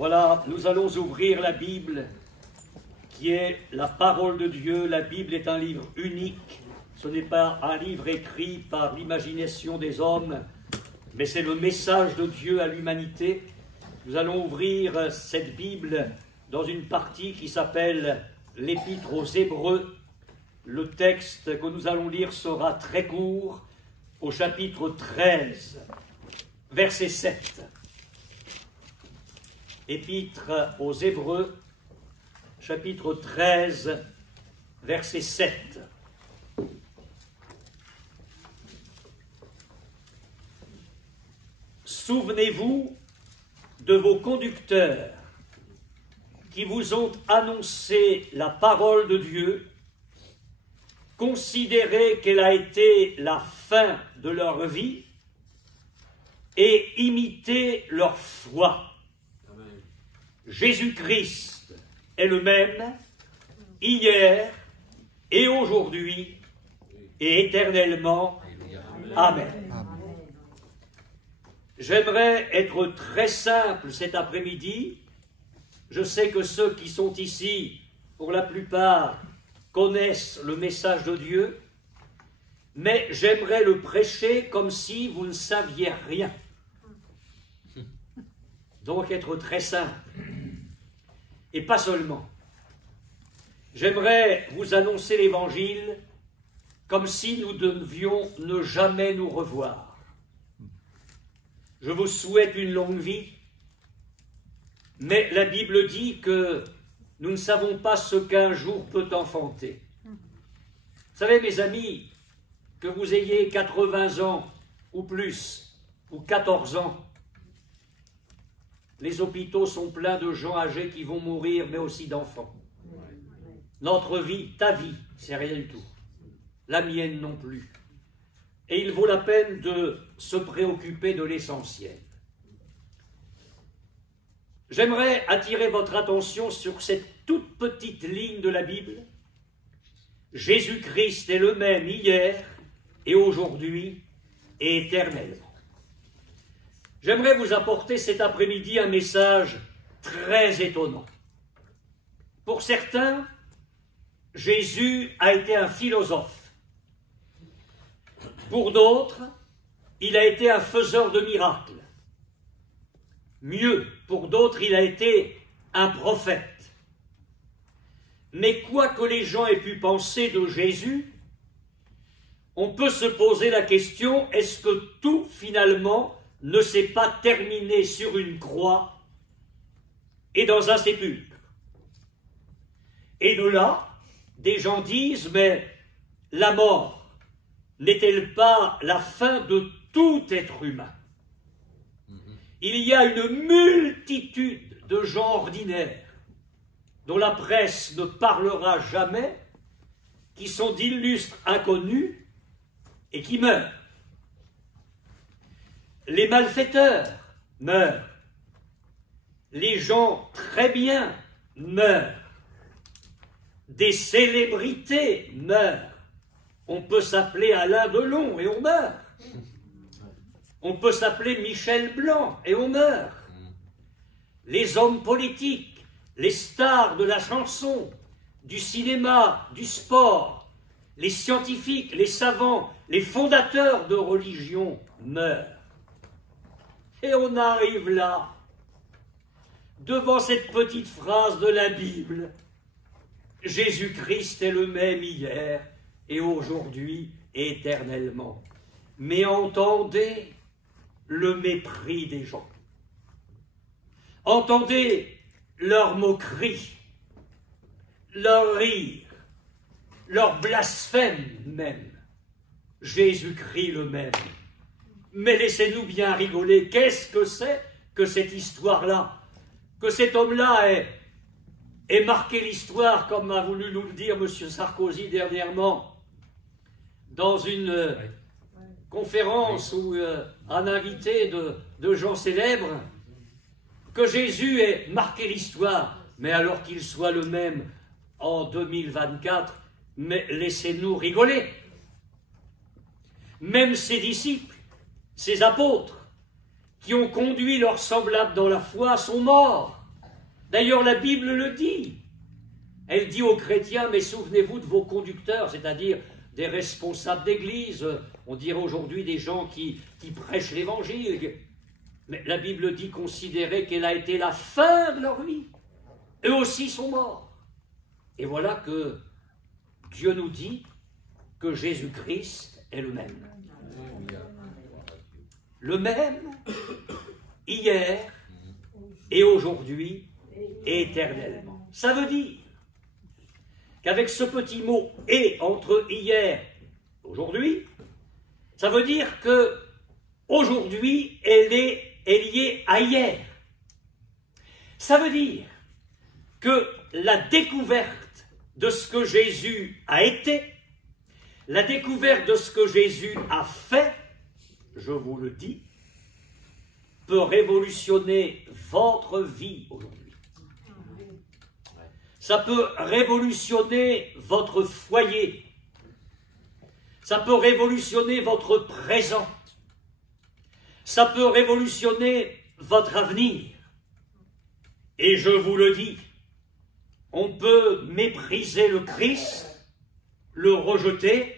Voilà, nous allons ouvrir la Bible, qui est la parole de Dieu. La Bible est un livre unique. Ce n'est pas un livre écrit par l'imagination des hommes, mais c'est le message de Dieu à l'humanité. Nous allons ouvrir cette Bible dans une partie qui s'appelle l'Épître aux Hébreux. Le texte que nous allons lire sera très court, au chapitre 13, verset 7. Épître aux Hébreux, chapitre 13, verset 7. Souvenez-vous de vos conducteurs qui vous ont annoncé la parole de Dieu. Considérez quelle a été la fin de leur vie et imitez leur foi. Amen. Jésus-Christ est le même hier et aujourd'hui et éternellement. Amen. Amen. J'aimerais être très simple cet après-midi. Je sais que ceux qui sont ici, pour la plupart, connaissent le message de Dieu, mais j'aimerais le prêcher comme si vous ne saviez rien. Donc être très simple. Et pas seulement. J'aimerais vous annoncer l'Évangile comme si nous devions ne jamais nous revoir. Je vous souhaite une longue vie, mais la Bible dit que nous ne savons pas ce qu'un jour peut enfanter. Vous savez, mes amis, que vous ayez 80 ans ou plus, ou 14 ans, les hôpitaux sont pleins de gens âgés qui vont mourir, mais aussi d'enfants. Notre vie, ta vie, c'est rien du tout. La mienne non plus. Et il vaut la peine de se préoccuper de l'essentiel. J'aimerais attirer votre attention sur cette toute petite ligne de la Bible. Jésus-Christ est le même hier et aujourd'hui et éternellement. J'aimerais vous apporter cet après-midi un message très étonnant. Pour certains, Jésus a été un philosophe. Pour d'autres, il a été un faiseur de miracles. Mieux, pour d'autres, il a été un prophète. Mais quoi que les gens aient pu penser de Jésus, on peut se poser la question, est-ce que tout, finalement, ne s'est pas terminé sur une croix et dans un sépulcre? Et de là, des gens disent, mais la mort n'est-elle pas la fin de tout être humain? Il y a une multitude de gens ordinaires dont la presse ne parlera jamais, qui sont d'illustres inconnus et qui meurent. Les malfaiteurs meurent. Les gens très bien meurent. Des célébrités meurent. On peut s'appeler Alain Delon et on meurt. On peut s'appeler Michel Blanc et on meurt. Les hommes politiques, les stars de la chanson, du cinéma, du sport, les scientifiques, les savants, les fondateurs de religions meurent. Et on arrive là, devant cette petite phrase de la Bible. Jésus-Christ est le même hier et aujourd'hui éternellement. Mais entendez le mépris des gens. Entendez leur moquerie, leur rire, leur blasphème même. Jésus-Christ le même. Mais laissez-nous bien rigoler. Qu'est-ce que c'est que cette histoire-là? Que cet homme-là ait marqué l'histoire, comme a voulu nous le dire M. Sarkozy dernièrement, dans une conférence où un invité de gens célèbres, que Jésus ait marqué l'histoire, mais alors qu'il soit le même en 2024, mais laissez-nous rigoler. Même ses disciples, ses apôtres, qui ont conduit leurs semblables dans la foi, sont morts. D'ailleurs, la Bible le dit. Elle dit aux chrétiens, mais souvenez-vous de vos conducteurs, c'est-à-dire des responsables d'église, on dirait aujourd'hui des gens qui prêchent l'évangile. Mais la Bible dit, considérez qu'elle a été la fin de leur vie. Eux aussi sont morts. Et voilà que Dieu nous dit que Jésus-Christ est le même. Le même, hier et aujourd'hui et éternellement. Ça veut dire qu'avec ce petit mot « et » entre hier et aujourd'hui, ça veut dire que aujourd'hui elle est liée à hier. Ça veut dire que la découverte de ce que Jésus a été, la découverte de ce que Jésus a fait, je vous le dis, peut révolutionner votre vie aujourd'hui. Ça peut révolutionner votre foyer. Ça peut révolutionner votre présent. Ça peut révolutionner votre avenir. Et je vous le dis, on peut mépriser le Christ, le rejeter,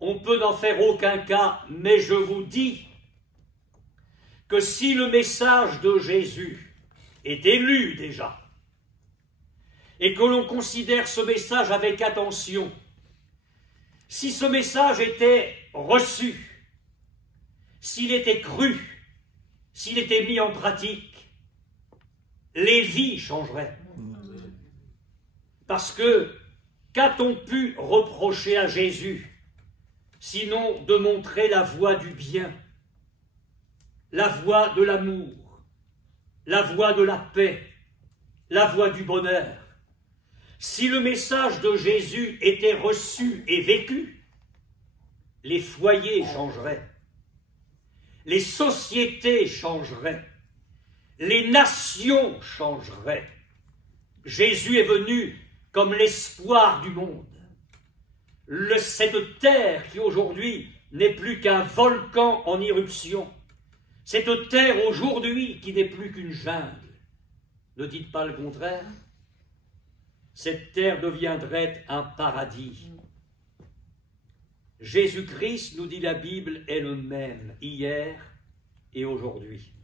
on peut n'en faire aucun cas, mais je vous dis que si le message de Jésus est lu déjà, et que l'on considère ce message avec attention, si ce message était reçu, s'il était cru, s'il était mis en pratique, les vies changeraient. Parce que qu'a-t-on pu reprocher à Jésus, sinon de montrer la voie du bien, la voie de l'amour, la voie de la paix, la voie du bonheur? Si le message de Jésus était reçu et vécu, les foyers changeraient, les sociétés changeraient, les nations changeraient. Jésus est venu comme l'espoir du monde. Cette terre qui aujourd'hui n'est plus qu'un volcan en éruption, cette terre aujourd'hui qui n'est plus qu'une jungle, ne dites pas le contraire. Cette terre deviendrait un paradis. Jésus-Christ, nous dit la Bible, est le même hier et aujourd'hui.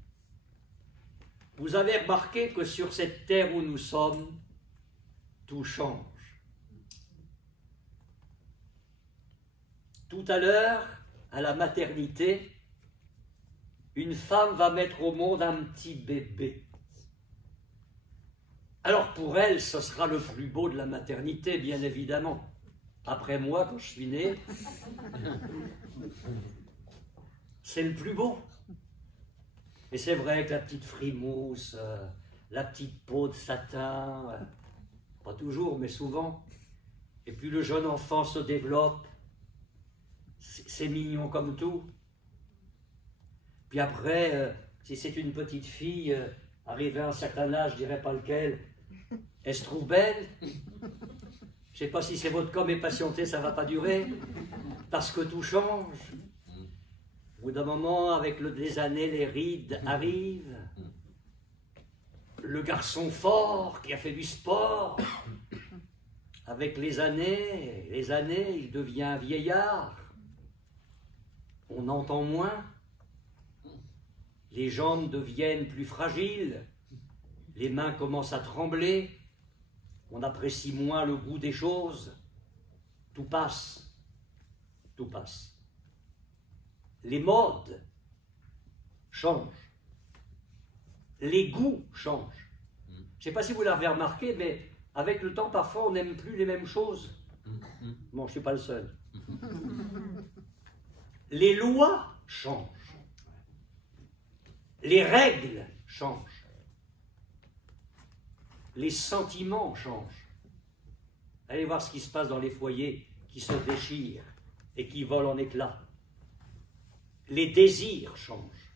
Vous avez remarqué que sur cette terre où nous sommes, tout change. Tout à l'heure, à la maternité, une femme va mettre au monde un petit bébé. Alors pour elle, ce sera le plus beau de la maternité, bien évidemment. Après moi, quand je suis né, c'est le plus beau. Et c'est vrai que la petite frimousse, la petite peau de satin, pas toujours, mais souvent, et puis le jeune enfant se développe, c'est mignon comme tout. Puis après, si c'est une petite fille, arrivée à un certain âge, je dirais pas lequel, elle se trouve belle. Je ne sais pas si c'est votre cas, mais patientez, ça ne va pas durer, parce que tout change. Au bout d'un moment, avec les années, les rides arrivent. Le garçon fort qui a fait du sport, avec les années, il devient vieillard. On entend moins. Les jambes deviennent plus fragiles. Les mains commencent à trembler. On apprécie moins le goût des choses. Tout passe. Tout passe. Les modes changent. Les goûts changent. Je ne sais pas si vous l'avez remarqué, mais avec le temps, parfois, on n'aime plus les mêmes choses. Bon, je ne suis pas le seul. Les lois changent. Les règles changent. Les sentiments changent. Allez voir ce qui se passe dans les foyers qui se déchirent et qui volent en éclats. Les désirs changent.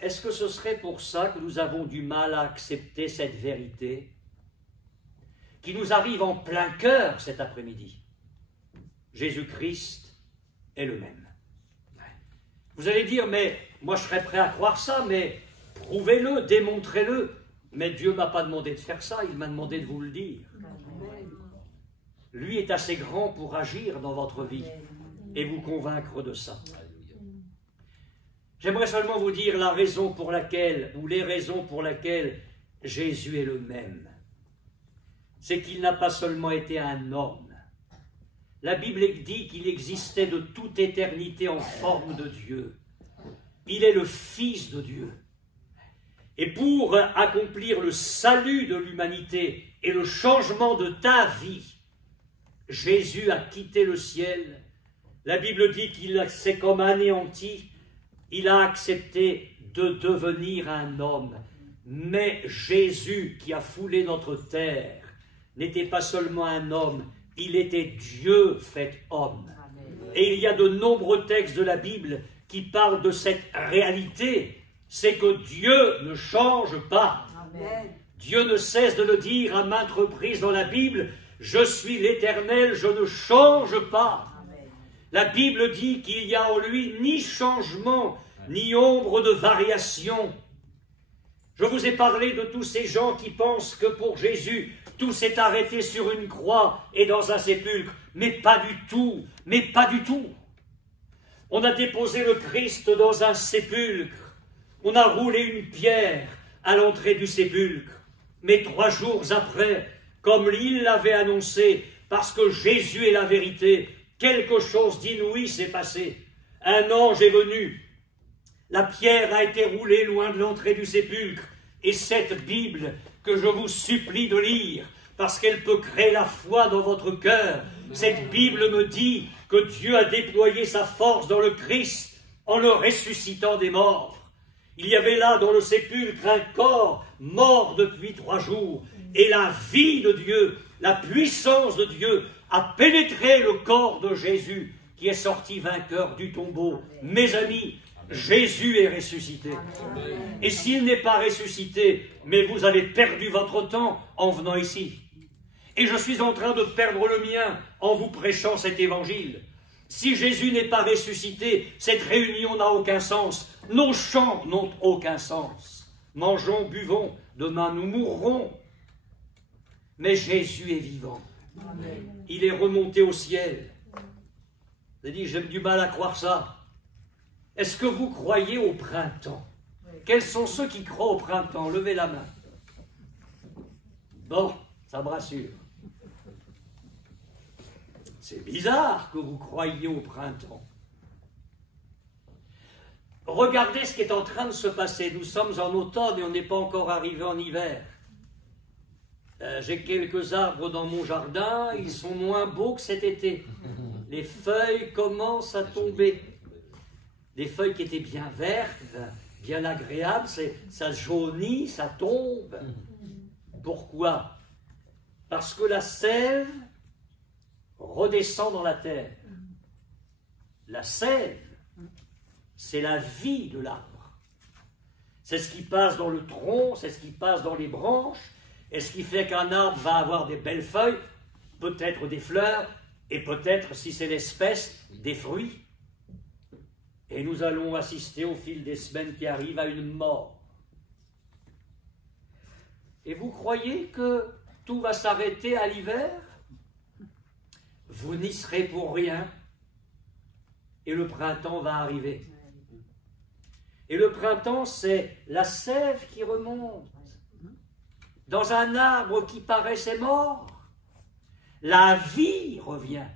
Est-ce que ce serait pour ça que nous avons du mal à accepter cette vérité qui nous arrive en plein cœur cet après-midi? Jésus-Christ est le même. Vous allez dire, mais moi je serais prêt à croire ça, mais prouvez-le, démontrez-le. Mais Dieu ne m'a pas demandé de faire ça, il m'a demandé de vous le dire. Lui est assez grand pour agir dans votre vie et vous convaincre de ça. J'aimerais seulement vous dire la raison pour laquelle, ou les raisons pour lesquelles Jésus est le même. C'est qu'il n'a pas seulement été un homme. La Bible dit qu'il existait de toute éternité en forme de Dieu. Il est le Fils de Dieu. Et pour accomplir le salut de l'humanité et le changement de ta vie, Jésus a quitté le ciel. La Bible dit qu'il s'est comme anéanti. Il a accepté de devenir un homme. Mais Jésus, qui a foulé notre terre, n'était pas seulement un homme, il était Dieu fait homme. Et il y a de nombreux textes de la Bible qui parlent de cette réalité, c'est que Dieu ne change pas. Amen. Dieu ne cesse de le dire à maintes reprises dans la Bible, « Je suis l'Éternel, je ne change pas. » La Bible dit qu'il n'y a en lui ni changement, ni ombre de variation. Je vous ai parlé de tous ces gens qui pensent que pour Jésus, tout s'est arrêté sur une croix et dans un sépulcre. Mais pas du tout, mais pas du tout. On a déposé le Christ dans un sépulcre. On a roulé une pierre à l'entrée du sépulcre. Mais 3 jours après, comme il l'avait annoncé, parce que Jésus est la vérité, quelque chose d'inouï s'est passé. Un ange est venu. La pierre a été roulée loin de l'entrée du sépulcre. Et cette Bible que je vous supplie de lire, parce qu'elle peut créer la foi dans votre cœur, cette Bible me dit que Dieu a déployé sa force dans le Christ en le ressuscitant des morts. Il y avait là dans le sépulcre un corps mort depuis 3 jours. Et la vie de Dieu, la puissance de Dieu a pénétré le corps de Jésus qui est sorti vainqueur du tombeau. Mes amis, Jésus est ressuscité. Et s'il n'est pas ressuscité, mais vous avez perdu votre temps en venant ici. Et je suis en train de perdre le mien en vous prêchant cet évangile. Si Jésus n'est pas ressuscité, cette réunion n'a aucun sens. Nos chants n'ont aucun sens. Mangeons, buvons, demain nous mourrons. Mais Jésus est vivant. Amen. Il est remonté au ciel. Vous avez dit, j'ai du mal à croire ça. Est-ce que vous croyez au printemps? Quels sont ceux qui croient au printemps? Levez la main. Bon, ça me rassure. C'est bizarre que vous croyiez au printemps. Regardez ce qui est en train de se passer. Nous sommes en automne et on n'est pas encore arrivé en hiver. J'ai quelques arbres dans mon jardin, ils sont moins beaux que cet été. Les feuilles commencent à tomber. Des feuilles qui étaient bien vertes, bien agréables, ça jaunit, ça tombe. Pourquoi? Parce que la sève redescend dans la terre. La sève, c'est la vie de l'arbre. C'est ce qui passe dans le tronc, c'est ce qui passe dans les branches, et ce qui fait qu'un arbre va avoir des belles feuilles, peut-être des fleurs, et peut-être, si c'est l'espèce, des fruits. Et nous allons assister au fil des semaines qui arrivent à une mort. Et vous croyez que tout va s'arrêter à l'hiver? Vous n'y serez pour rien. Et le printemps va arriver. Et le printemps, c'est la sève qui remonte dans un arbre qui paraissait mort. La vie revient.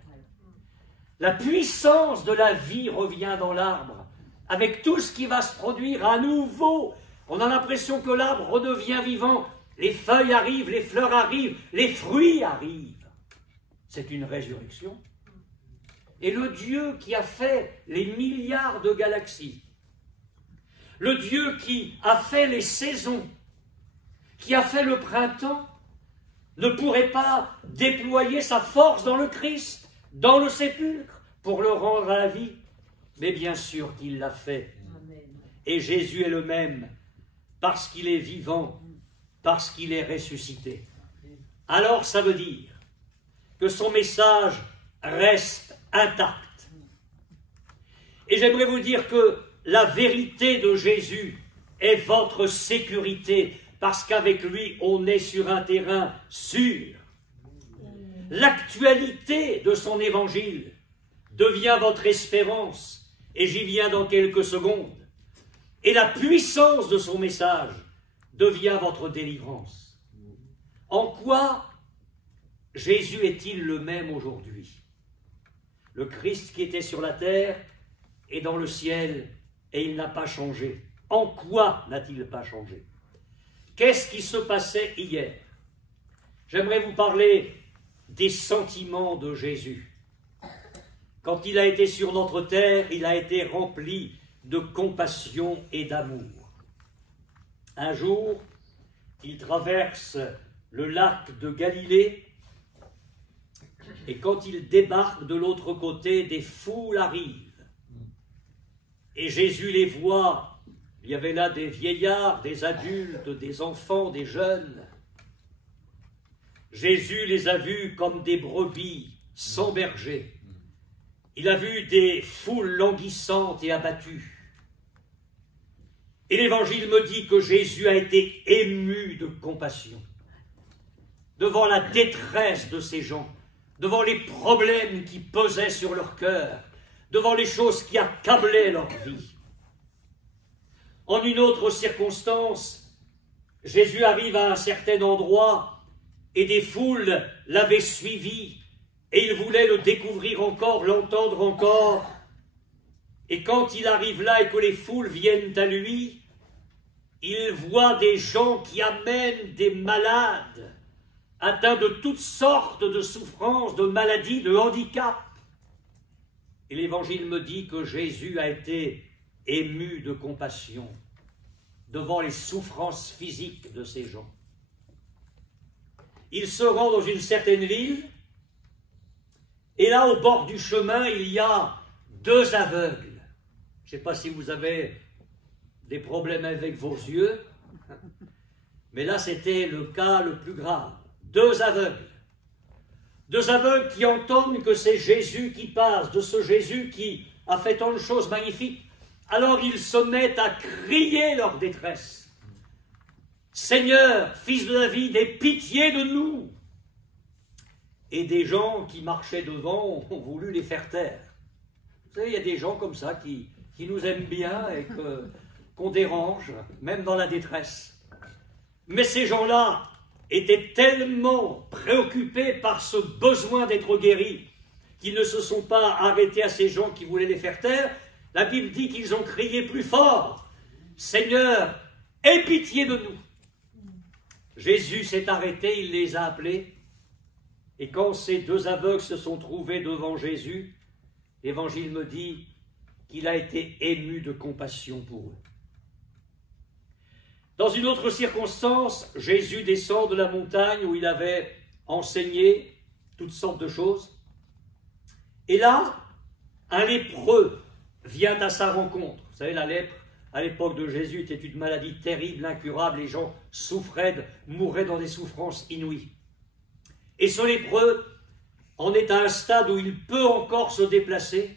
La puissance de la vie revient dans l'arbre, avec tout ce qui va se produire à nouveau. On a l'impression que l'arbre redevient vivant. Les feuilles arrivent, les fleurs arrivent, les fruits arrivent. C'est une résurrection. Et le Dieu qui a fait les milliards de galaxies, le Dieu qui a fait les saisons, qui a fait le printemps, ne pourrait pas déployer sa force dans le Christ, dans le sépulcre, pour le rendre à la vie. Mais bien sûr qu'il l'a fait. Amen. Et Jésus est le même, parce qu'il est vivant, parce qu'il est ressuscité. Alors ça veut dire que son message reste intact. Et j'aimerais vous dire que la vérité de Jésus est votre sécurité, parce qu'avec lui, on est sur un terrain sûr. L'actualité de son évangile devient votre espérance, et j'y viens dans quelques secondes. Et la puissance de son message devient votre délivrance. En quoi Jésus est-il le même aujourd'hui? Le Christ qui était sur la terre est dans le ciel et il n'a pas changé. En quoi n'a-t-il pas changé? Qu'est-ce qui se passait hier? J'aimerais vous parler des sentiments de Jésus. Quand il a été sur notre terre, il a été rempli de compassion et d'amour. Un jour, il traverse le lac de Galilée, et quand il débarque de l'autre côté, des foules arrivent. Et Jésus les voit. Il y avait là des vieillards, des adultes, des enfants, des jeunes. Jésus les a vus comme des brebis sans berger. Il a vu des foules languissantes et abattues. Et l'Évangile me dit que Jésus a été ému de compassion devant la détresse de ces gens, devant les problèmes qui pesaient sur leur cœur, devant les choses qui accablaient leur vie. En une autre circonstance, Jésus arrive à un certain endroit et des foules l'avaient suivi et ils voulaient le découvrir encore, l'entendre encore. Et quand il arrive là et que les foules viennent à lui, il voit des gens qui amènent des malades, atteints de toutes sortes de souffrances, de maladies, de handicaps. Et l'Évangile me dit que Jésus a été ému de compassion devant les souffrances physiques de ces gens. Il se rend dans une certaine ville, et là, au bord du chemin, il y a deux aveugles. Je ne sais pas si vous avez des problèmes avec vos yeux, mais là, c'était le cas le plus grave. Deux aveugles. Deux aveugles qui entendent que c'est Jésus qui passe, de ce Jésus qui a fait tant de choses magnifiques. Alors ils se mettent à crier leur détresse. « Seigneur, fils de David, aie pitié de nous !» Et des gens qui marchaient devant ont voulu les faire taire. Vous savez, il y a des gens comme ça qui nous aiment bien et qu'on dérange, même dans la détresse. Mais ces gens-là étaient tellement préoccupés par ce besoin d'être guéris qu'ils ne se sont pas arrêtés à ces gens qui voulaient les faire taire. La Bible dit qu'ils ont crié plus fort « Seigneur, aie pitié de nous !» Jésus s'est arrêté, il les a appelés. Et quand ces deux aveugles se sont trouvés devant Jésus, l'Évangile me dit qu'il a été ému de compassion pour eux. Dans une autre circonstance, Jésus descend de la montagne où il avait enseigné toutes sortes de choses. Et là, un lépreux vient à sa rencontre. Vous savez, la lèpre, à l'époque de Jésus, était une maladie terrible, incurable. Les gens souffraient, mouraient dans des souffrances inouïes. Et ce lépreux en est à un stade où il peut encore se déplacer.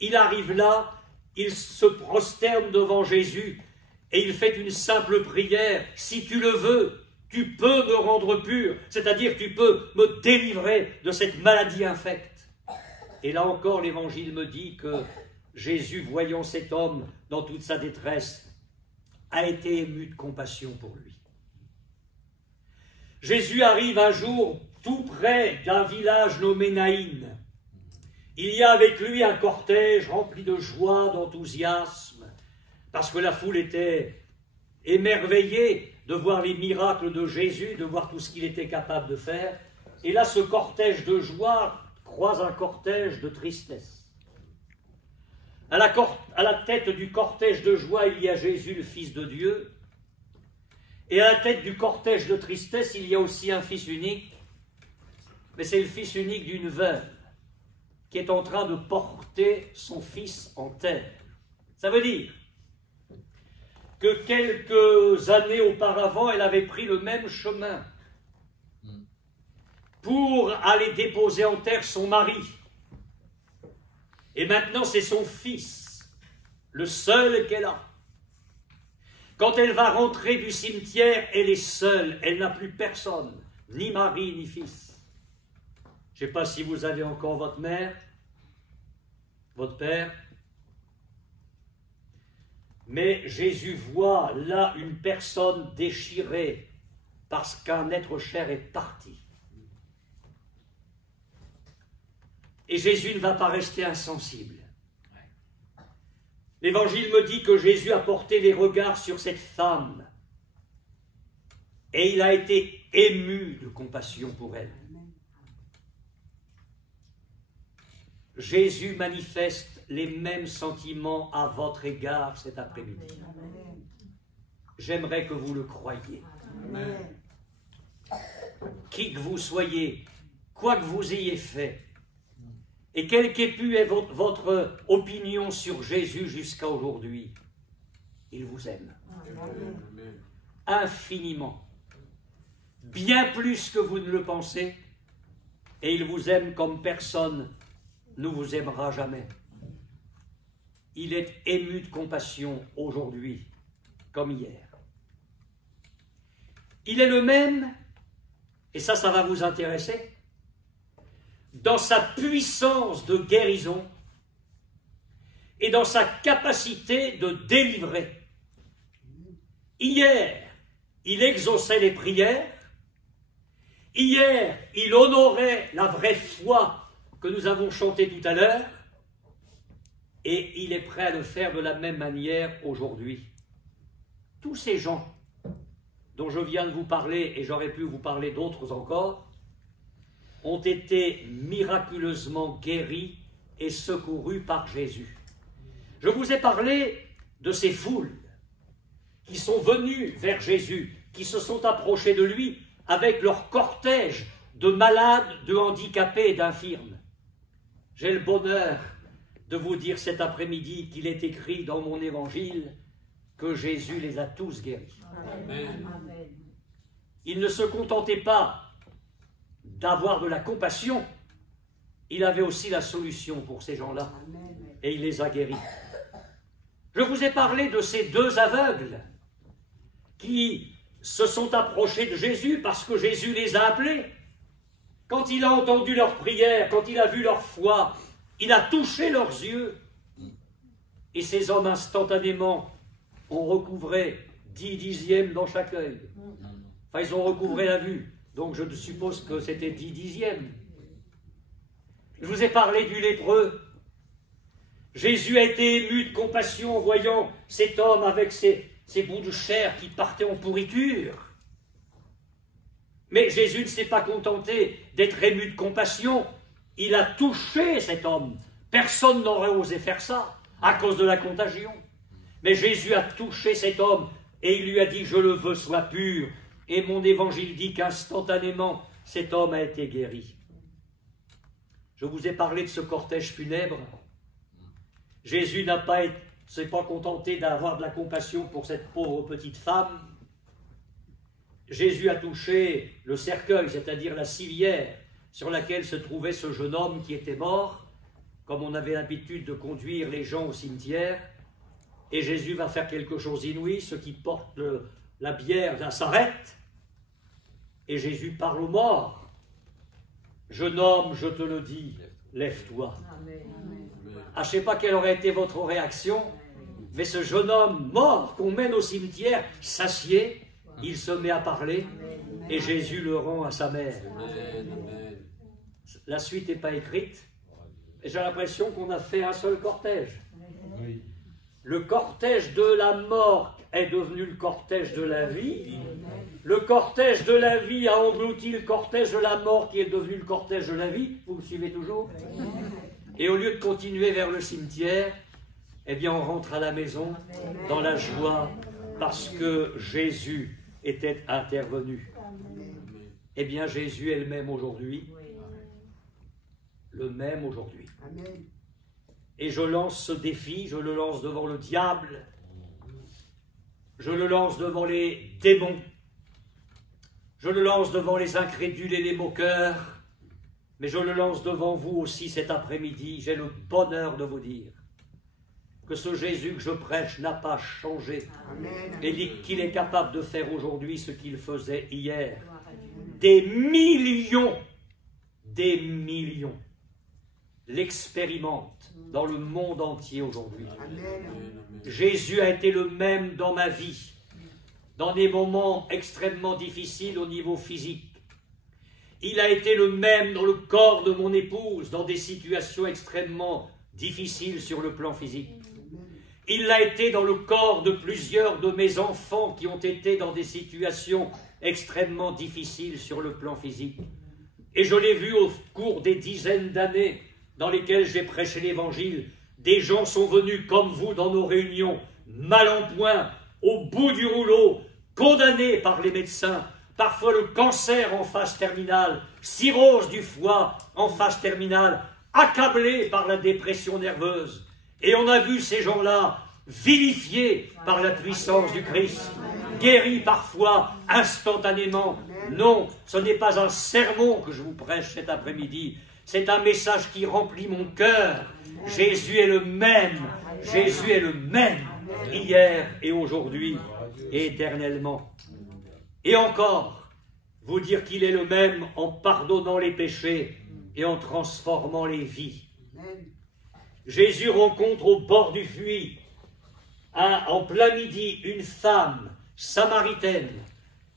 Il arrive là, il se prosterne devant Jésus et il fait une simple prière. Si tu le veux, tu peux me rendre pur, c'est-à-dire tu peux me délivrer de cette maladie infecte. Et là encore, l'Évangile me dit que Jésus, voyant cet homme dans toute sa détresse, a été ému de compassion pour lui. Jésus arrive un jour tout près d'un village nommé Naïn. Il y a avec lui un cortège rempli de joie, d'enthousiasme, parce que la foule était émerveillée de voir les miracles de Jésus, de voir tout ce qu'il était capable de faire. Et là, ce cortège de joie croise un cortège de tristesse. À la tête du cortège de joie, il y a Jésus, le Fils de Dieu. Et à la tête du cortège de tristesse, il y a aussi un fils unique, mais c'est le fils unique d'une veuve qui est en train de porter son fils en terre. Ça veut dire que quelques années auparavant, elle avait pris le même chemin pour aller déposer en terre son mari. Et maintenant, c'est son fils, le seul qu'elle a. Quand elle va rentrer du cimetière, elle est seule, elle n'a plus personne, ni mari, ni fils. Je ne sais pas si vous avez encore votre mère, votre père, mais Jésus voit là une personne déchirée parce qu'un être cher est parti. Et Jésus ne va pas rester insensible. L'Évangile me dit que Jésus a porté les regards sur cette femme et il a été ému de compassion pour elle. Jésus manifeste les mêmes sentiments à votre égard cet après-midi. J'aimerais que vous le croyiez. Qui que vous soyez, quoi que vous ayez fait, et quelle qu'ait pu être votre opinion sur Jésus jusqu'à aujourd'hui, il vous aime. Infiniment. Bien plus que vous ne le pensez, et il vous aime comme personne ne vous aimera jamais. Il est ému de compassion aujourd'hui, comme hier. Il est le même, et ça va vous intéresser, dans sa puissance de guérison et dans sa capacité de délivrer. Hier, il exauçait les prières. Hier, il honorait la vraie foi que nous avons chantée tout à l'heure. Et il est prêt à le faire de la même manière aujourd'hui. Tous ces gens dont je viens de vous parler, et j'aurais pu vous parler d'autres encore, ont été miraculeusement guéris et secourus par Jésus. Je vous ai parlé de ces foules qui sont venues vers Jésus, qui se sont approchées de lui avec leur cortège de malades, de handicapés et d'infirmes. J'ai le bonheur de vous dire cet après-midi qu'il est écrit dans mon évangile que Jésus les a tous guéris. Amen. Il ne se contentait pas d'avoir de la compassion, il avait aussi la solution pour ces gens-là, et il les a guéris. Je vous ai parlé de ces deux aveugles qui se sont approchés de Jésus parce que Jésus les a appelés. Quand il a entendu leurs prières, quand il a vu leur foi, il a touché leurs yeux, et ces hommes instantanément ont recouvré 10 dixièmes dans chaque œil. Enfin, ils ont recouvré la vue. Donc je suppose que c'était 10 dixièmes. Je vous ai parlé du lépreux. Jésus a été ému de compassion en voyant cet homme avec ses bouts de chair qui partaient en pourriture. Mais Jésus ne s'est pas contenté d'être ému de compassion. Il a touché cet homme. Personne n'aurait osé faire ça à cause de la contagion. Mais Jésus a touché cet homme et il lui a dit « Je le veux, sois pur ». Et mon évangile dit qu'instantanément, cet homme a été guéri. Je vous ai parlé de ce cortège funèbre. Jésus s'est pas contenté d'avoir de la compassion pour cette pauvre petite femme. Jésus a touché le cercueil, c'est-à-dire la civière sur laquelle se trouvait ce jeune homme qui était mort, comme on avait l'habitude de conduire les gens au cimetière. Et Jésus va faire quelque chose d'inouï, ceux qui portent la bière, là, s'arrête. Et Jésus parle aux morts. Jeune homme, je te le dis, lève-toi. Ah, je ne sais pas quelle aurait été votre réaction, mais ce jeune homme mort qu'on mène au cimetière s'assied, il se met à parler, et Jésus le rend à sa mère. La suite n'est pas écrite, et j'ai l'impression qu'on a fait un seul cortège. Le cortège de la mort est devenu le cortège de la vie. Le cortège de la vie a englouti le cortège de la mort qui est devenu le cortège de la vie. Vous me suivez toujours? Et au lieu de continuer vers le cimetière, eh bien on rentre à la maison dans la joie parce que Jésus était intervenu. Eh bien Jésus est le même aujourd'hui. Le même aujourd'hui. Et je lance ce défi, je le lance devant le diable, je le lance devant les démons, je le lance devant les incrédules et les moqueurs, mais je le lance devant vous aussi cet après-midi. J'ai le bonheur de vous dire que ce Jésus que je prêche n'a pas changé et qu'il est capable de faire aujourd'hui ce qu'il faisait hier. Des millions l'expérimentent dans le monde entier aujourd'hui. Jésus a été le même dans ma vie, dans des moments extrêmement difficiles au niveau physique. Il a été le même dans le corps de mon épouse, dans des situations extrêmement difficiles sur le plan physique. Il l'a été dans le corps de plusieurs de mes enfants qui ont été dans des situations extrêmement difficiles sur le plan physique. Et je l'ai vu au cours des dizaines d'années dans lesquelles j'ai prêché l'Évangile. Des gens sont venus comme vous dans nos réunions, mal en point, au bout du rouleau, condamnés par les médecins, parfois le cancer en phase terminale, cirrhose du foie en phase terminale, accablés par la dépression nerveuse. Et on a vu ces gens-là vilifiés par la puissance du Christ, guéris parfois instantanément. Non, ce n'est pas un sermon que je vous prêche cet après-midi, c'est un message qui remplit mon cœur. Jésus est le même, Jésus est le même, hier et aujourd'hui, et éternellement. Et encore, vous dire qu'il est le même en pardonnant les péchés et en transformant les vies. Jésus rencontre au bord du puits, en plein midi, une femme samaritaine.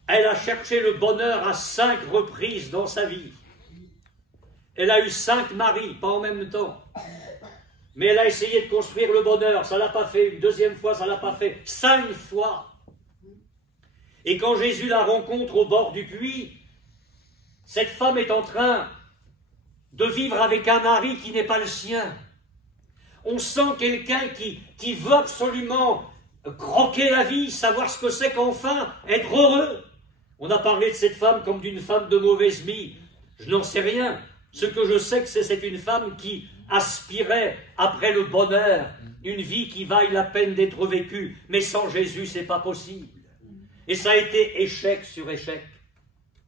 Elle a cherché le bonheur à 5 reprises dans sa vie. Elle a eu 5 maris, pas en même temps. Mais elle a essayé de construire le bonheur, ça ne l'a pas fait. Une deuxième fois, ça ne l'a pas fait. 5 fois. Et quand Jésus la rencontre au bord du puits, cette femme est en train de vivre avec un mari qui n'est pas le sien. On sent quelqu'un qui veut absolument croquer la vie, savoir ce que c'est qu'enfin être heureux. On a parlé de cette femme comme d'une femme de mauvaise mie. Je n'en sais rien. Ce que je sais, c'est une femme qui aspirait après le bonheur, une vie qui vaille la peine d'être vécue. Mais sans Jésus, ce n'est pas possible. Et ça a été échec sur échec.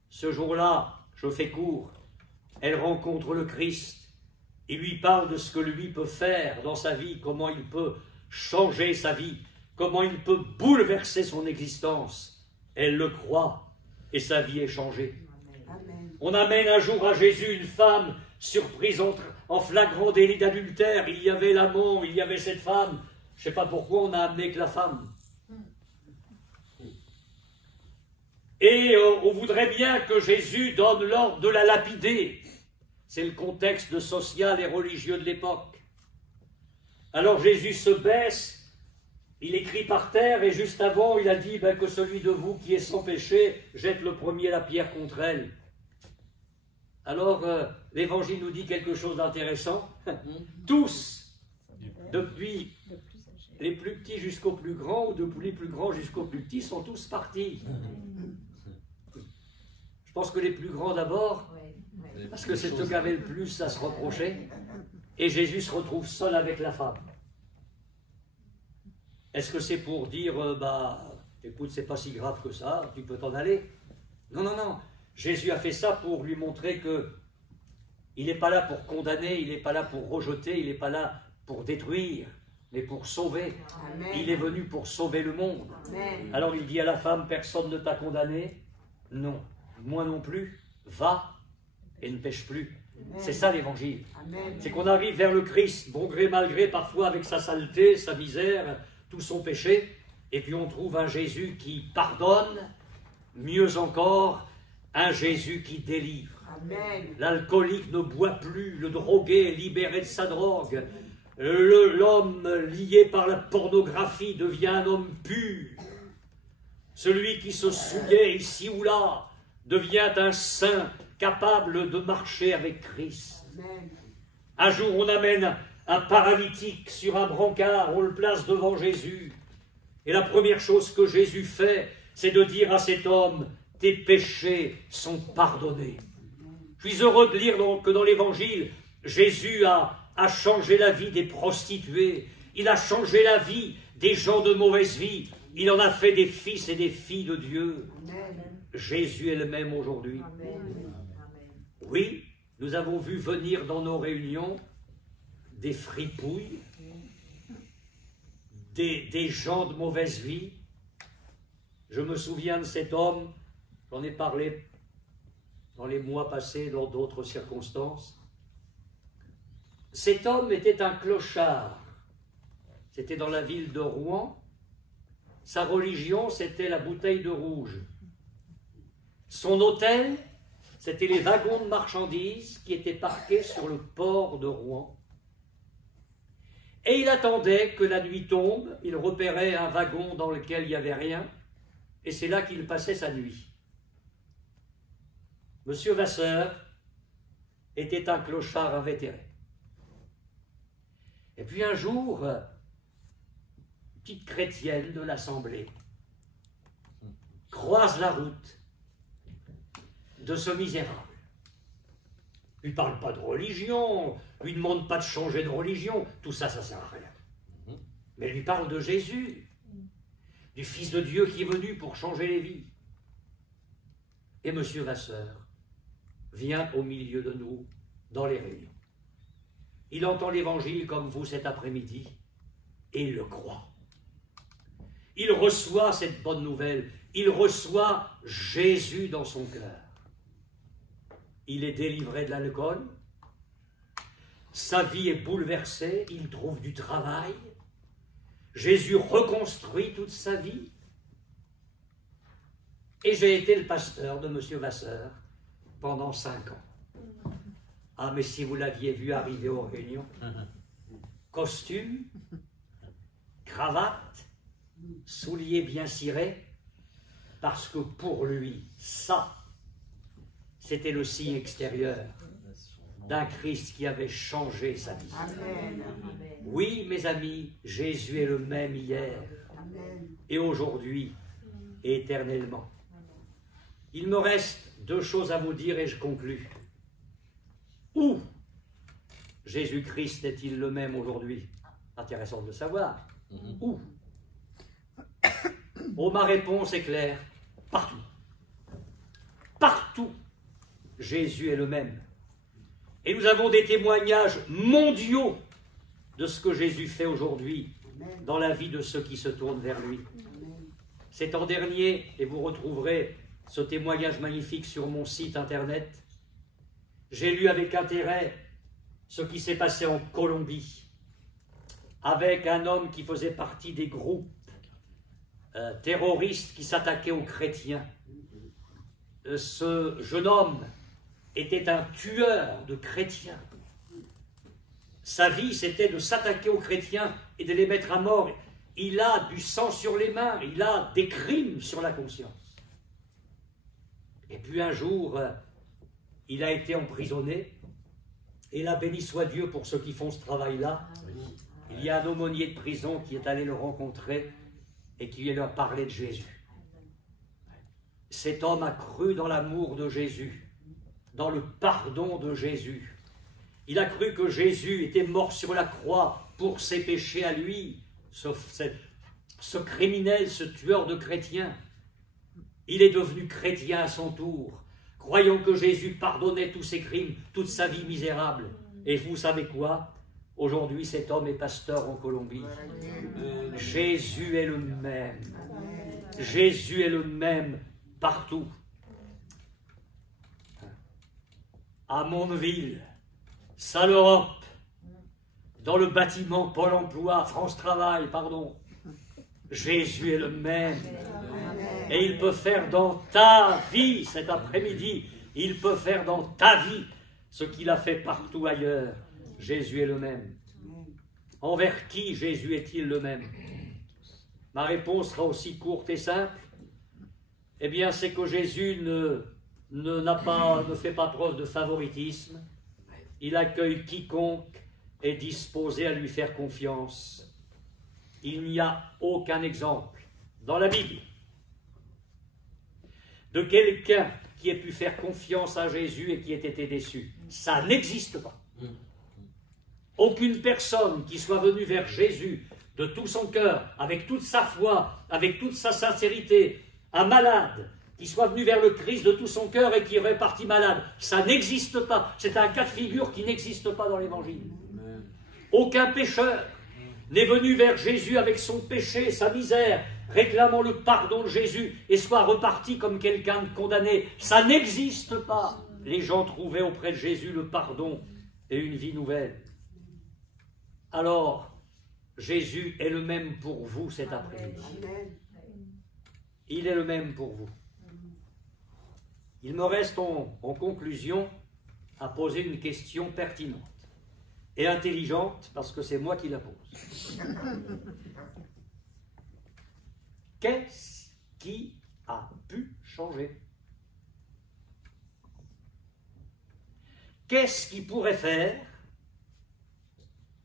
Ce jour-là, je fais court, elle rencontre le Christ. Il lui parle de ce que lui peut faire dans sa vie, comment il peut changer sa vie, comment il peut bouleverser son existence. Elle le croit et sa vie est changée. Amen. On amène un jour à Jésus une femme surprise en flagrant délit d'adultère. Il y avait l'amant, il y avait cette femme. Je ne sais pas pourquoi on a amené que la femme. Et on voudrait bien que Jésus donne l'ordre de la lapider. C'est le contexte social et religieux de l'époque. Alors Jésus se baisse, il écrit par terre, et juste avant, il a dit que celui de vous qui est sans péché jette le premier la pierre contre elle. Alors, l'Évangile nous dit quelque chose d'intéressant. Tous, depuis les plus petits jusqu'aux plus grands, ou depuis les plus grands jusqu'aux plus petits, sont tous partis. Je pense que les plus grands d'abord, parce que c'est eux qui avaient le plus à se reprocher, et Jésus se retrouve seul avec la femme. Est-ce que c'est pour dire, écoute, c'est pas si grave que ça, tu peux t'en aller? Non, non, non. Jésus a fait ça pour lui montrer que il n'est pas là pour condamner, il n'est pas là pour rejeter, il n'est pas là pour détruire, mais pour sauver. Amen. Il est venu pour sauver le monde. Amen. Alors il dit à la femme, personne ne t'a condamné? Non. Moi non plus. Va et ne pêche plus. Amen. C'est ça l'Évangile. C'est qu'on arrive vers le Christ, bon gré mal gré, parfois avec sa saleté, sa misère, tout son péché, et puis on trouve un Jésus qui pardonne, mieux encore, un Jésus qui délivre. L'alcoolique ne boit plus, le drogué est libéré de sa drogue, l'homme lié par la pornographie devient un homme pur, celui qui se souillait ici ou là devient un saint capable de marcher avec Christ. Un jour on amène un paralytique sur un brancard, on le place devant Jésus, et la première chose que Jésus fait, c'est de dire à cet homme, tes péchés sont pardonnés. Je suis heureux de lire que dans l'Évangile, Jésus a changé la vie des prostituées, il a changé la vie des gens de mauvaise vie, il en a fait des fils et des filles de Dieu. Amen. Jésus est le même aujourd'hui. Oui, nous avons vu venir dans nos réunions des fripouilles, des gens de mauvaise vie. Je me souviens de cet homme, j'en ai parlé dans les mois passés, dans d'autres circonstances. Cet homme était un clochard. C'était dans la ville de Rouen. Sa religion, c'était la bouteille de rouge. Son hôtel, c'était les wagons de marchandises qui étaient parqués sur le port de Rouen. Et il attendait que la nuit tombe, il repérait un wagon dans lequel il n'y avait rien, et c'est là qu'il passait sa nuit. Monsieur Vasseur était un clochard invétéré. Et puis un jour, une petite chrétienne de l'Assemblée croise la route de ce misérable. Il ne parle pas de religion, lui demande pas de changer de religion, tout ça, ça ne sert à rien. Mais il lui parle de Jésus, du Fils de Dieu qui est venu pour changer les vies. Et M. Vasseur vient au milieu de nous dans les réunions. Il entend l'évangile comme vous cet après-midi et il le croit. Il reçoit cette bonne nouvelle, il reçoit Jésus dans son cœur. Il est délivré de l'alcool, sa vie est bouleversée, il trouve du travail, Jésus reconstruit toute sa vie. Et j'ai été le pasteur de M. Vasseur pendant 5 ans. Ah, mais si vous l'aviez vu arriver aux réunions, costume, cravate, souliers bien cirés, parce que pour lui, ça, c'était le signe extérieur d'un Christ qui avait changé sa vie. Amen. Oui, mes amis, Jésus est le même hier et aujourd'hui et éternellement. Il me reste 2 choses à vous dire et je conclus. Où Jésus-Christ est-il le même aujourd'hui? Intéressant de le savoir. Où? Oh, ma réponse est claire. Partout. Partout. Jésus est le même. Et nous avons des témoignages mondiaux de ce que Jésus fait aujourd'hui dans la vie de ceux qui se tournent vers lui. C'est en dernier, et vous retrouverez ce témoignage magnifique sur mon site internet, j'ai lu avec intérêt ce qui s'est passé en Colombie, avec un homme qui faisait partie des groupes terroristes qui s'attaquaient aux chrétiens. Ce jeune homme était un tueur de chrétiens. Sa vie, c'était de s'attaquer aux chrétiens et de les mettre à mort. Il a du sang sur les mains, il a des crimes sur la conscience. Et puis un jour, il a été emprisonné, et là, béni soit Dieu pour ceux qui font ce travail-là. Il y a un aumônier de prison qui est allé le rencontrer et qui leur parlait de Jésus. Cet homme a cru dans l'amour de Jésus, dans le pardon de Jésus. Il a cru que Jésus était mort sur la croix pour ses péchés à lui, ce criminel, ce tueur de chrétiens. Il est devenu chrétien à son tour, croyant que Jésus pardonnait tous ses crimes, toute sa vie misérable. Et vous savez quoi? Aujourd'hui, cet homme est pasteur en Colombie. Jésus est le même. Jésus est le même partout. À Mondeville, Salle-Europe, dans le bâtiment Pôle emploi, France Travail, pardon. Jésus est le même. Et il peut faire dans ta vie, cet après-midi, il peut faire dans ta vie ce qu'il a fait partout ailleurs. Jésus est le même. Envers qui Jésus est-il le même? Ma réponse sera aussi courte et simple. Eh bien, c'est que Jésus ne fait pas preuve de favoritisme. Il accueille quiconque est disposé à lui faire confiance. Il n'y a aucun exemple dans la Bible de quelqu'un qui ait pu faire confiance à Jésus et qui ait été déçu. Ça n'existe pas. Aucune personne qui soit venue vers Jésus de tout son cœur, avec toute sa foi, avec toute sa sincérité, un malade qui soit venu vers le Christ de tout son cœur et qui est reparti malade, ça n'existe pas. C'est un cas de figure qui n'existe pas dans l'Évangile. Aucun pécheur n'est venu vers Jésus avec son péché, sa misère, réclamant le pardon de Jésus et soit reparti comme quelqu'un de condamné. Ça n'existe pas. Les gens trouvaient auprès de Jésus le pardon et une vie nouvelle. Alors, Jésus est le même pour vous cet après-midi. Il est le même pour vous. Il me reste en conclusion à poser une question pertinente et intelligente parce que c'est moi qui la pose. Qu'est-ce qui a pu changer? Qu'est-ce qui pourrait faire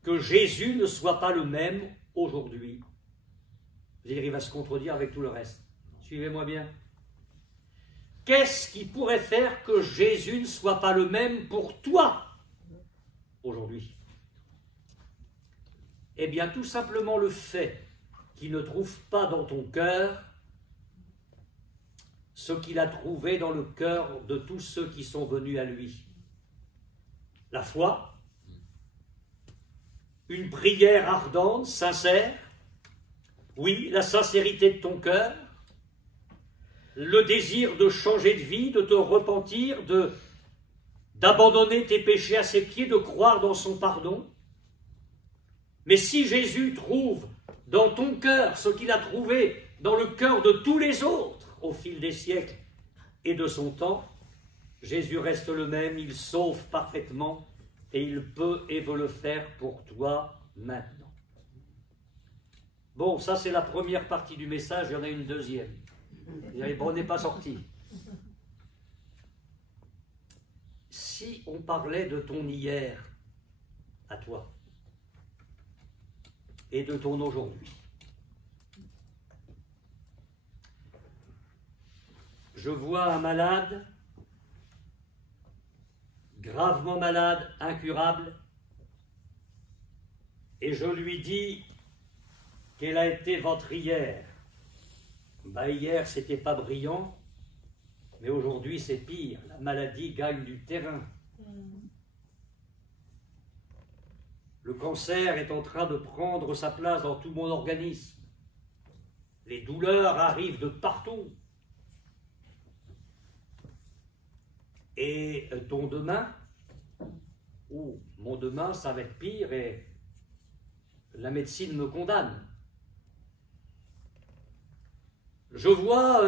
que Jésus ne soit pas le même aujourd'hui? Vous dire, il va se contredire avec tout le reste. Suivez-moi bien. Qu'est-ce qui pourrait faire que Jésus ne soit pas le même pour toi aujourd'hui? Eh bien, tout simplement le fait qu'il ne trouve pas dans ton cœur ce qu'il a trouvé dans le cœur de tous ceux qui sont venus à lui. La foi, une prière ardente, sincère, oui, la sincérité de ton cœur, le désir de changer de vie, de te repentir, d'abandonner tes péchés à ses pieds, de croire dans son pardon. Mais si Jésus trouve dans ton cœur ce qu'il a trouvé dans le cœur de tous les autres au fil des siècles et de son temps, Jésus reste le même, il sauve parfaitement et il peut et veut le faire pour toi maintenant. Bon, ça c'est la première partie du message, il y en a une deuxième. Bon, on n'est pas sorti. Si on parlait de ton hier à toi et de ton aujourd'hui, je vois un malade, gravement malade, incurable, et je lui dis quelle a été votre hier. Ben, hier, c'était pas brillant, mais aujourd'hui, c'est pire. La maladie gagne du terrain. Le cancer est en train de prendre sa place dans tout mon organisme. Les douleurs arrivent de partout. Et ton demain, ou mon demain, ça va être pire et la médecine me condamne. Je vois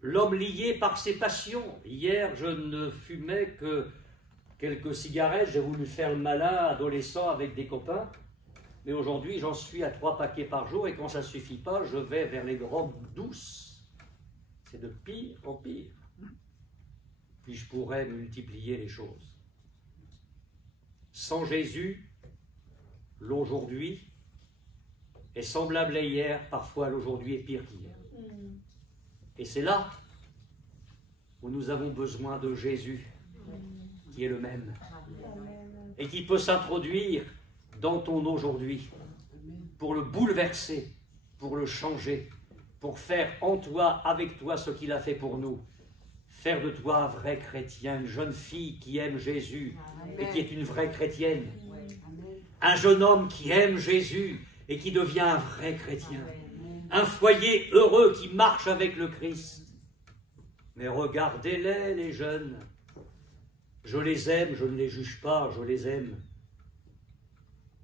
l'homme lié par ses passions. Hier, je ne fumais que quelques cigarettes. J'ai voulu faire le malin adolescent avec des copains. Mais aujourd'hui, j'en suis à 3 paquets par jour. Et quand ça ne suffit pas, je vais vers les drogues douces. C'est de pire en pire. Puis je pourrais multiplier les choses. Sans Jésus, l'aujourd'hui est semblable à hier. Parfois, l'aujourd'hui est pire qu'hier. Et c'est là où nous avons besoin de Jésus, qui est le même, et qui peut s'introduire dans ton aujourd'hui, pour le bouleverser, pour le changer, pour faire en toi, avec toi, ce qu'il a fait pour nous, faire de toi un vrai chrétien, une jeune fille qui aime Jésus, et qui est une vraie chrétienne, un jeune homme qui aime Jésus, et qui devient un vrai chrétien. Un foyer heureux qui marche avec le Christ. Mais regardez-les, les jeunes. Je les aime, je ne les juge pas, je les aime.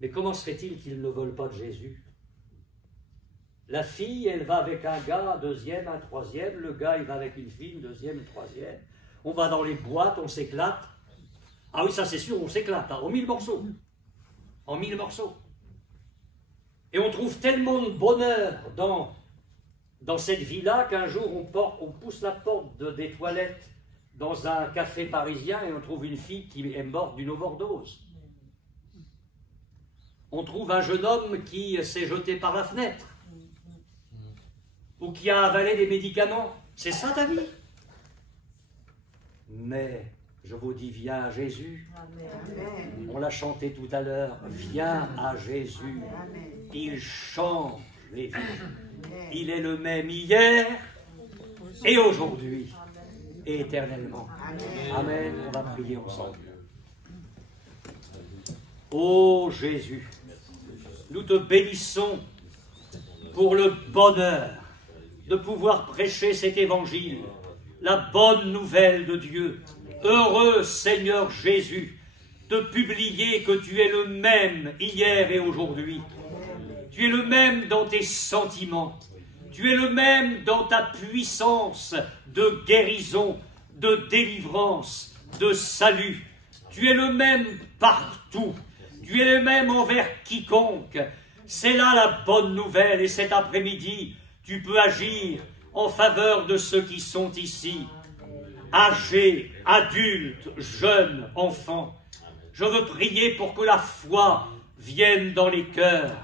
Mais comment se fait-il qu'ils ne veulent pas de Jésus? La fille, elle va avec un gars, un deuxième, un troisième. Le gars, il va avec une fille, une deuxième, une troisième. On va dans les boîtes, on s'éclate. Ah oui, ça c'est sûr, on s'éclate, hein, en 1000 morceaux. En 1000 morceaux. Et on trouve tellement de bonheur dans cette vie-là qu'un jour on pousse la porte des toilettes dans un café parisien et on trouve une fille qui est morte d'une overdose. On trouve un jeune homme qui s'est jeté par la fenêtre ou qui a avalé des médicaments. C'est ça ta vie. Mais je vous dis, viens à Jésus. Amen. On l'a chanté tout à l'heure. Viens à Jésus. Amen. Il change les vies. Il est le même hier et aujourd'hui et éternellement. Amen. On va prier ensemble. Ô Jésus, nous te bénissons pour le bonheur de pouvoir prêcher cet évangile, la bonne nouvelle de Dieu. Heureux Seigneur Jésus, de publier que tu es le même hier et aujourd'hui. Tu es le même dans tes sentiments. Tu es le même dans ta puissance de guérison, de délivrance, de salut. Tu es le même partout. Tu es le même envers quiconque. C'est là la bonne nouvelle, et cet après-midi, tu peux agir en faveur de ceux qui sont ici, âgés, adultes, jeunes, enfants. Je veux prier pour que la foi vienne dans les cœurs.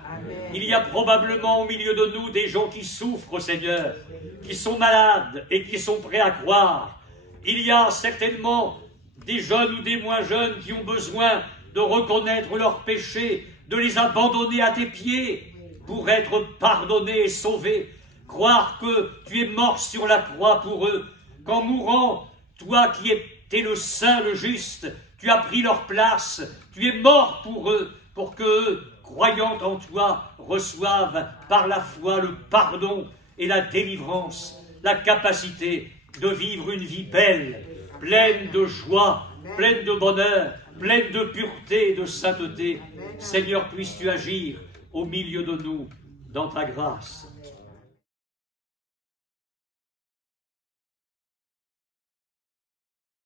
Il y a probablement au milieu de nous des gens qui souffrent, Seigneur, qui sont malades et qui sont prêts à croire. Il y a certainement des jeunes ou des moins jeunes qui ont besoin de reconnaître leurs péchés, de les abandonner à tes pieds pour être pardonnés et sauvés. Croire que tu es mort sur la croix pour eux, qu'en mourant, toi qui étais le saint, le juste, tu as pris leur place, tu es mort pour eux, pour qu'eux, croyant en toi, reçoivent par la foi le pardon et la délivrance, la capacité de vivre une vie belle, pleine de joie, pleine de bonheur, pleine de pureté et de sainteté. Seigneur, puisses-tu agir au milieu de nous dans ta grâce.